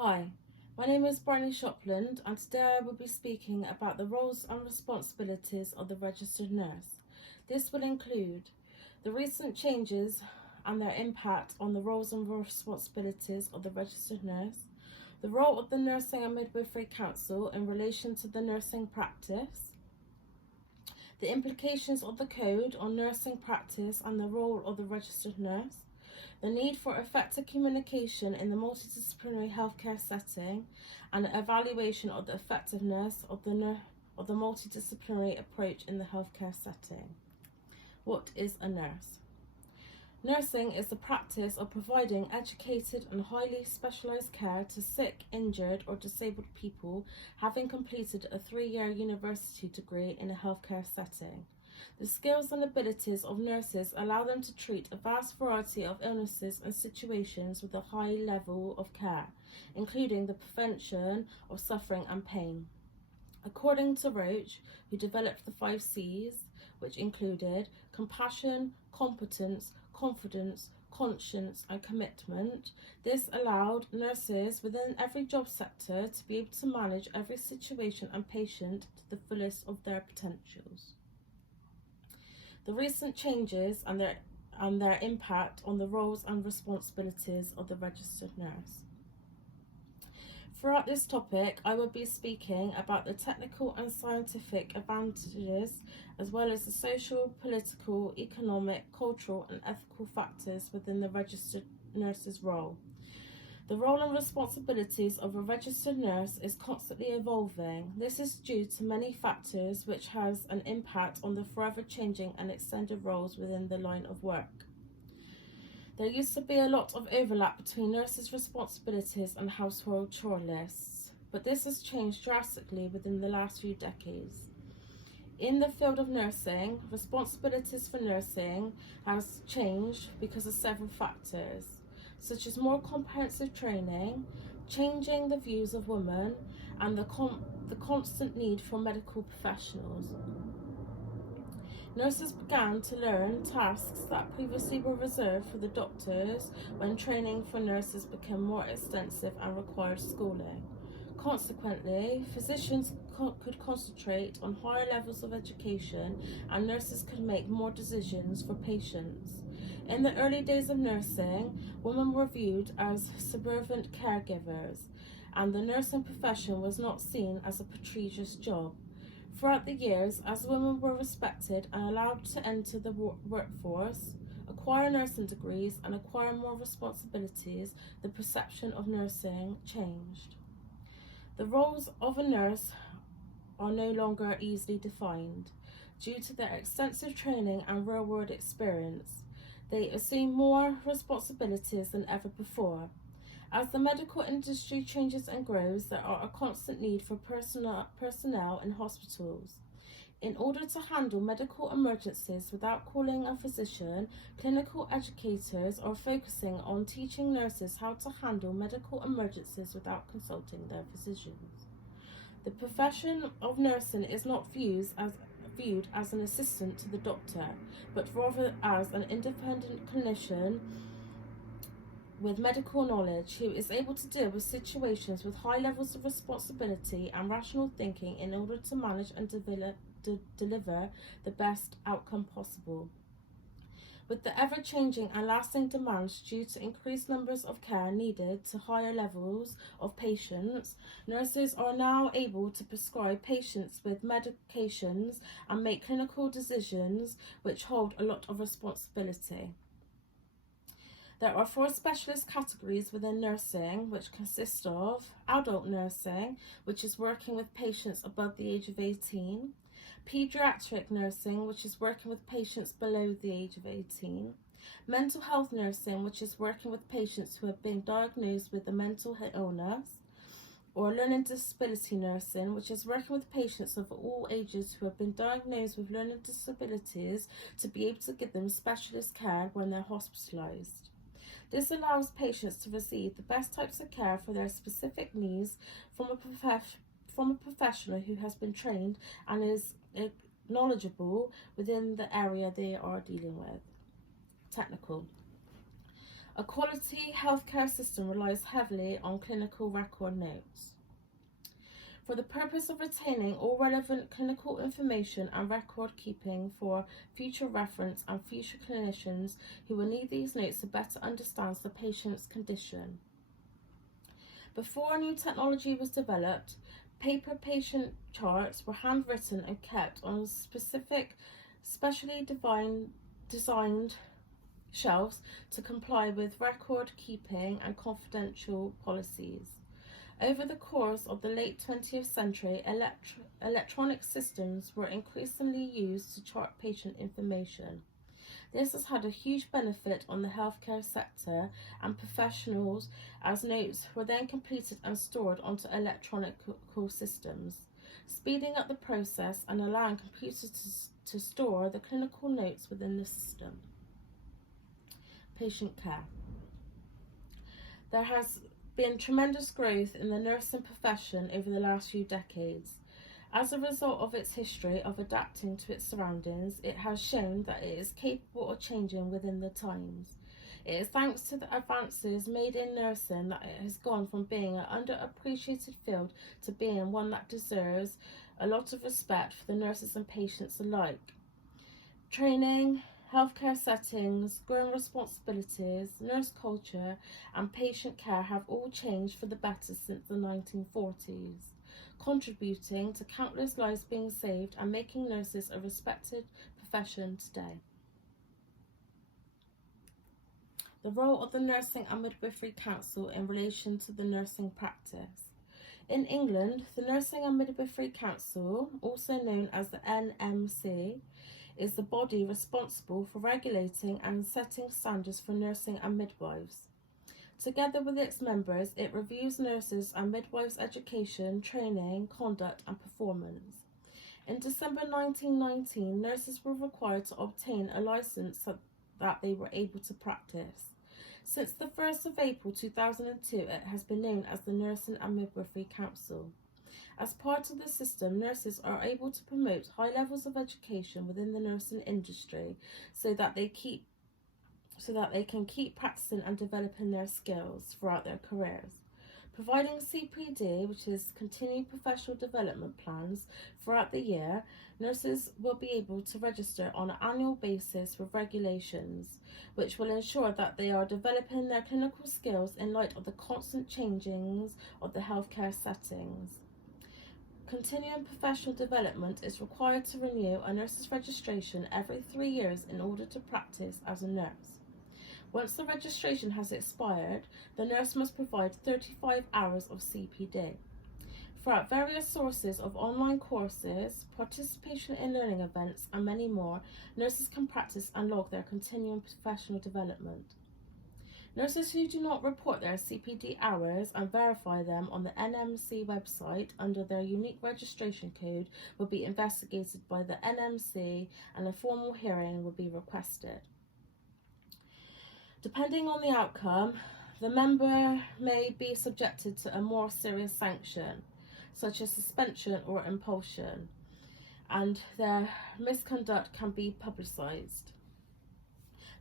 Hi, my name is Bryony Shopland, and today I will be speaking about the roles and responsibilities of the registered nurse. This will include the recent changes and their impact on the roles and responsibilities of the registered nurse, the role of the Nursing and Midwifery Council in relation to the nursing practice, the implications of the code on nursing practice and the role of the registered nurse, the need for effective communication in the multidisciplinary healthcare setting, and an evaluation of the effectiveness of the multidisciplinary approach in the healthcare setting. What is a nurse? Nursing is the practice of providing educated and highly specialised care to sick, injured or disabled people having completed a 3-year university degree in a healthcare setting. The skills and abilities of nurses allow them to treat a vast variety of illnesses and situations with a high level of care, including the prevention of suffering and pain. According to Roche, who developed the 5 C's, which included compassion, competence, confidence, conscience and commitment, this allowed nurses within every job sector to be able to manage every situation and patient to the fullest of their potentials. The recent changes and their impact on the roles and responsibilities of the registered nurse. Throughout this topic, I will be speaking about the technical and scientific advantages, as well as the social, political, economic, cultural and ethical factors within the registered nurse's role. The role and responsibilities of a registered nurse is constantly evolving. This is due to many factors which has an impact on the forever changing and extended roles within the line of work. There used to be a lot of overlap between nurses' responsibilities and household chore lists, but this has changed drastically within the last few decades. In the field of nursing, responsibilities for nursing has changed because of several factors, such as more comprehensive training, changing the views of women, and the constant need for medical professionals. Nurses began to learn tasks that previously were reserved for the doctors when training for nurses became more extensive and required schooling. Consequently, physicians could concentrate on higher levels of education and nurses could make more decisions for patients. In the early days of nursing, women were viewed as subservient caregivers, and the nursing profession was not seen as a prestigious job. Throughout the years, as women were respected and allowed to enter the workforce, acquire nursing degrees, and acquire more responsibilities, the perception of nursing changed. The roles of a nurse are no longer easily defined. Due to their extensive training and real-world experience, they assume more responsibilities than ever before. As the medical industry changes and grows, there are a constant need for personnel in hospitals. In order to handle medical emergencies without calling a physician, clinical educators are focusing on teaching nurses how to handle medical emergencies without consulting their physicians. The profession of nursing is not viewed as an assistant to the doctor, but rather as an independent clinician with medical knowledge who is able to deal with situations with high levels of responsibility and rational thinking in order to manage and deliver the best outcome possible. With the ever-changing and lasting demands due to increased numbers of care needed to higher levels of patients, nurses are now able to prescribe patients with medications and make clinical decisions which hold a lot of responsibility. There are 4 specialist categories within nursing, which consist of adult nursing, which is working with patients above the age of 18, pediatric nursing, which is working with patients below the age of 18, mental health nursing, which is working with patients who have been diagnosed with a mental illness, or learning disability nursing, which is working with patients of all ages who have been diagnosed with learning disabilities to be able to give them specialist care when they're hospitalised. This allows patients to receive the best types of care for their specific needs from a professional who has been trained and is knowledgeable within the area they are dealing with. Technical. A quality healthcare system relies heavily on clinical record notes. For the purpose of retaining all relevant clinical information and record keeping for future reference and future clinicians who will need these notes to better understand the patient's condition. Before new technology was developed, paper patient charts were handwritten and kept on specially designed shelves to comply with record keeping and confidential policies. Over the course of the late 20th century, electronic systems were increasingly used to chart patient information. This has had a huge benefit on the healthcare sector and professionals, as notes were then completed and stored onto electronic systems, speeding up the process and allowing computers to store the clinical notes within the system. Patient care. There has been tremendous growth in the nursing profession over the last few decades. As a result of its history of adapting to its surroundings, it has shown that it is capable of changing within the times. It is thanks to the advances made in nursing that it has gone from being an underappreciated field to being one that deserves a lot of respect for the nurses and patients alike. Training, healthcare settings, growing responsibilities, nurse culture, and patient care have all changed for the better since the 1940s, contributing to countless lives being saved and making nurses a respected profession today. The role of the Nursing and Midwifery Council in relation to the nursing practice. In England, the Nursing and Midwifery Council, also known as the NMC, is the body responsible for regulating and setting standards for nursing and midwives. Together with its members, it reviews nurses and midwives' education, training, conduct, and performance. In December 1919, nurses were required to obtain a license so that they were able to practice. Since the 1st of April 2002, it has been known as the Nursing and Midwifery Council. As part of the system, nurses are able to promote high levels of education within the nursing industry so that they can keep practicing and developing their skills throughout their careers. Providing CPD, which is continued professional development plans, throughout the year, nurses will be able to register on an annual basis with regulations, which will ensure that they are developing their clinical skills in light of the constant changings of the healthcare settings. Continuing professional development is required to renew a nurse's registration every 3 years in order to practice as a nurse. Once the registration has expired, the nurse must provide 35 hours of CPD. Throughout various sources of online courses, participation in learning events, and many more, nurses can practice and log their continuing professional development. Nurses who do not report their CPD hours and verify them on the NMC website under their unique registration code will be investigated by the NMC and a formal hearing will be requested. Depending on the outcome, the member may be subjected to a more serious sanction, such as suspension or expulsion, and their misconduct can be publicised.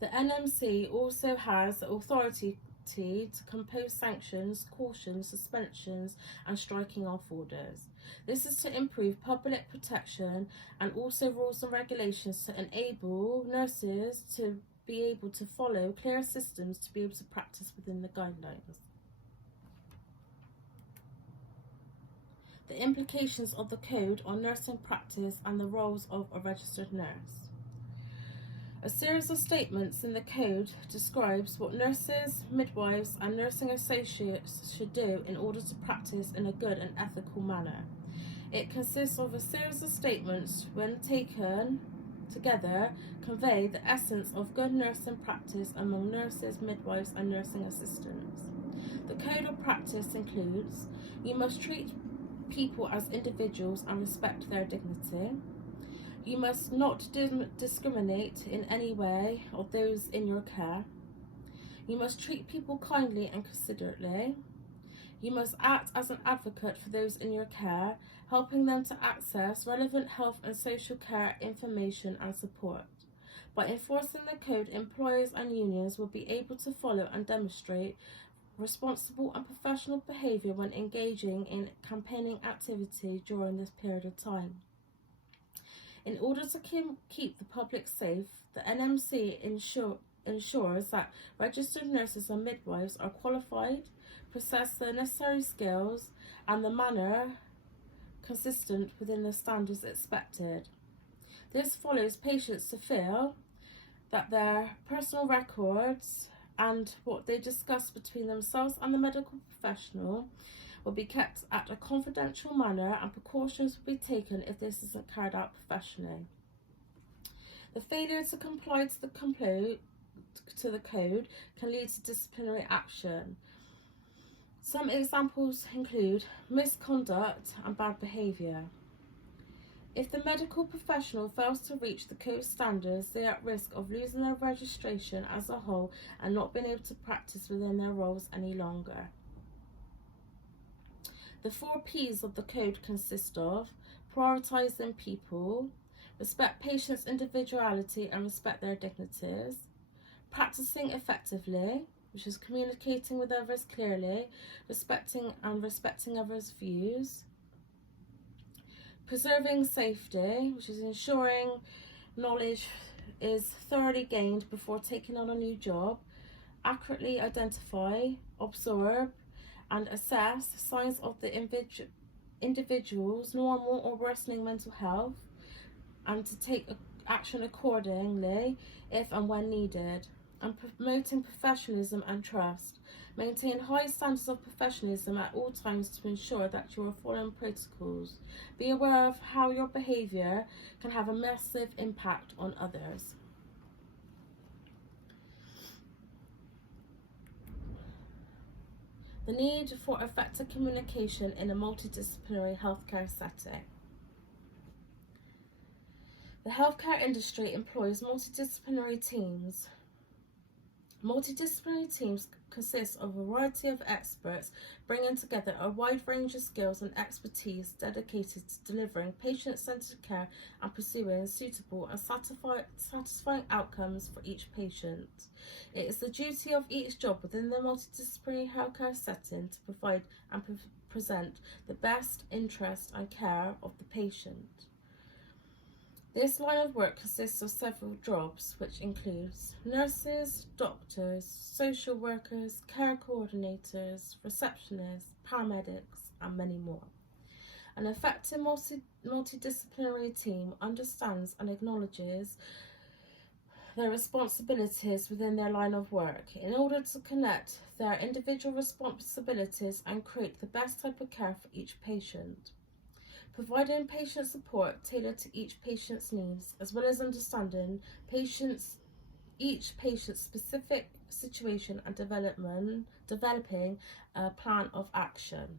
The NMC also has the authority to compose sanctions, cautions, suspensions, and striking off orders. This is to improve public protection and also rules and regulations to enable nurses to be able to follow clear systems to be able to practice within the guidelines. The implications of the code on nursing practice and the roles of a registered nurse. A series of statements in the code describes what nurses, midwives, and nursing associates should do in order to practice in a good and ethical manner. It consists of a series of statements when taken together convey the essence of good nursing practice among nurses, midwives, and nursing assistants. The code of practice includes: you must treat people as individuals and respect their dignity. You must not discriminate in any way of those in your care. You must treat people kindly and considerately. You must act as an advocate for those in your care, helping them to access relevant health and social care information and support. By enforcing the code, employers and unions will be able to follow and demonstrate responsible and professional behaviour when engaging in campaigning activity during this period of time. In order to keep the public safe, the NMC ensures that registered nurses and midwives are qualified, possess the necessary skills, and the manner consistent within the standards expected. This follows patients to feel that their personal records and what they discuss between themselves and the medical professional will be kept at a confidential manner, and precautions will be taken if this isn't carried out professionally. The failure to comply to the code can lead to disciplinary action. Some examples include misconduct and bad behaviour. If the medical professional fails to reach the code standards, they are at risk of losing their registration as a whole and not being able to practice within their roles any longer. The 4 P's of the code consist of prioritising people, respect patients' individuality and respect their dignities, practising effectively, which is communicating with others clearly, respecting others' views, preserving safety, which is ensuring knowledge is thoroughly gained before taking on a new job, accurately identify, observe, and assess signs of the individual's normal or worsening mental health, and to take action accordingly if and when needed, and promoting professionalism and trust. Maintain high standards of professionalism at all times to ensure that you are following protocols. Be aware of how your behaviour can have a massive impact on others. The need for effective communication in a multidisciplinary healthcare setting. The healthcare industry employs multidisciplinary teams. Multidisciplinary teams consist of a variety of experts bringing together a wide range of skills and expertise dedicated to delivering patient-centred care and pursuing suitable and satisfying outcomes for each patient. It is the duty of each job within the multidisciplinary healthcare setting to provide and present the best interest and care of the patient. This line of work consists of several jobs, which includes nurses, doctors, social workers, care coordinators, receptionists, paramedics, and many more. An effective multidisciplinary team understands and acknowledges their responsibilities within their line of work in order to connect their individual responsibilities and create the best type of care for each patient. Providing patient support tailored to each patient's needs, as well as understanding each patient's specific situation and developing a plan of action.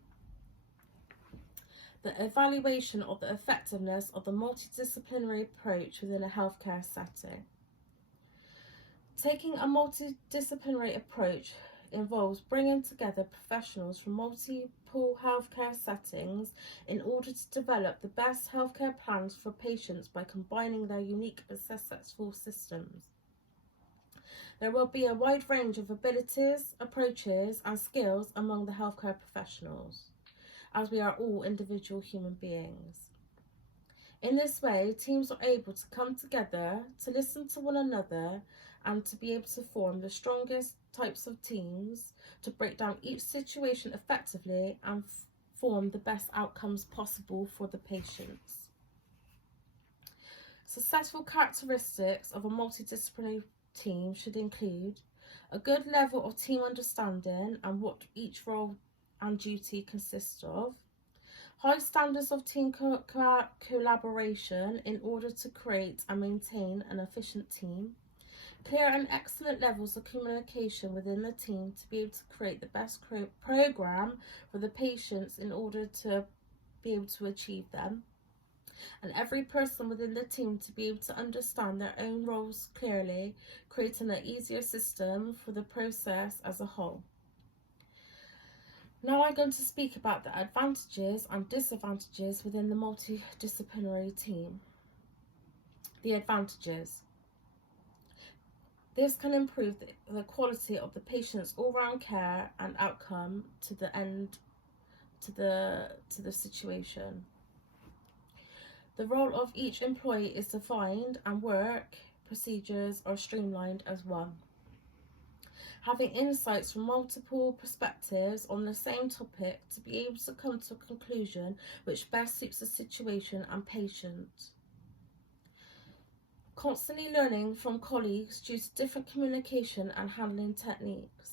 The evaluation of the effectiveness of the multidisciplinary approach within a healthcare setting. Taking a multidisciplinary approach involves bringing together professionals from multiple healthcare settings in order to develop the best healthcare plans for patients by combining their unique and successful systems. There will be a wide range of abilities, approaches, and skills among the healthcare professionals, as we are all individual human beings. In this way, teams are able to come together, to listen to one another, and to be able to form the strongest types of teams to break down each situation effectively and form the best outcomes possible for the patients. Successful characteristics of a multidisciplinary team should include a good level of team understanding and what each role and duty consists of, high standards of team collaboration in order to create and maintain an efficient team, clear and excellent levels of communication within the team to be able to create the best program for the patients in order to be able to achieve them, and every person within the team to be able to understand their own roles clearly, creating an easier system for the process as a whole. Now I'm going to speak about the advantages and disadvantages within the multidisciplinary team. The advantages. This can improve the quality of the patient's all-round care and outcome to the situation. The role of each employee is defined and work procedures are streamlined as one. Having insights from multiple perspectives on the same topic to be able to come to a conclusion which best suits the situation and patient. Constantly learning from colleagues due to different communication and handling techniques.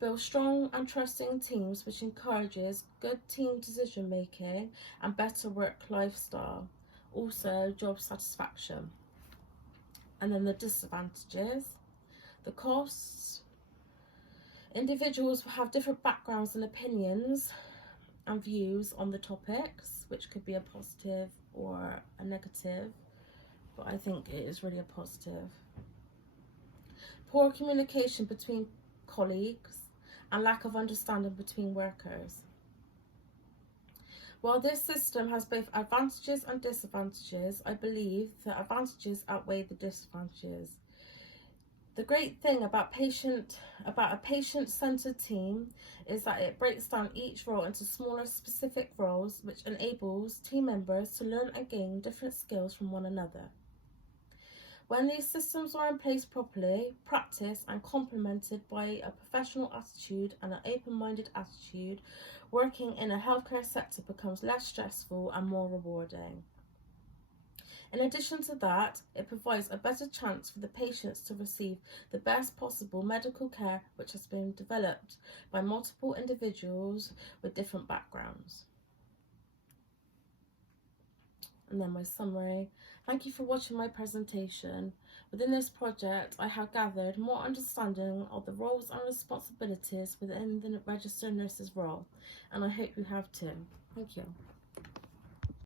Build strong and trusting teams, which encourages good team decision making and better work lifestyle. Also, job satisfaction. And then the disadvantages. The costs. Individuals will have different backgrounds and opinions and views on the topics, which could be a positive or a negative, but I think it is really a positive. Poor communication between colleagues and lack of understanding between workers. While this system has both advantages and disadvantages, I believe the advantages outweigh the disadvantages. The great thing about a patient-centered team is that it breaks down each role into smaller specific roles, which enables team members to learn and gain different skills from one another. When these systems are in place properly, practiced and complemented by a professional attitude and an open-minded attitude, working in a healthcare sector becomes less stressful and more rewarding. In addition to that, it provides a better chance for the patients to receive the best possible medical care which has been developed by multiple individuals with different backgrounds. And then my summary. Thank you for watching my presentation. Within this project, I have gathered more understanding of the roles and responsibilities within the registered nurse's role, and I hope you have too. Thank you.